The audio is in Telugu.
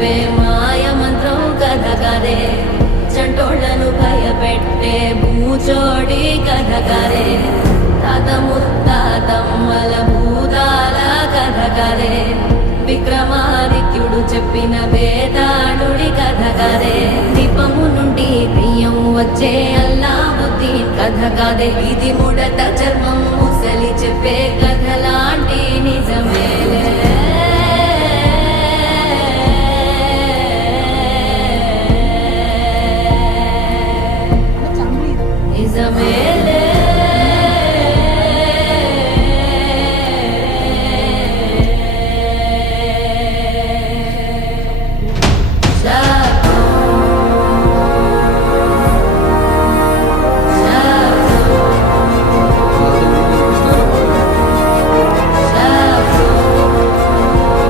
చెప్పే మాయ మంత్రం కథ కదే, చంటోళ్లను భయపెట్టే భూచోడి కథ కదే, తాత ముత్తాతమ్మల భూతాల కథ కదే, విక్రమాదిత్యుడు చెప్పిన వేదాళుడి కథ కదే, దీపము నుండి బియ్యం వచ్చే అల్లావుద్దీన్ కథ కదే, ఇది ముడత చర్మం ముసలి చెప్పే కథలాంటి నిజమే.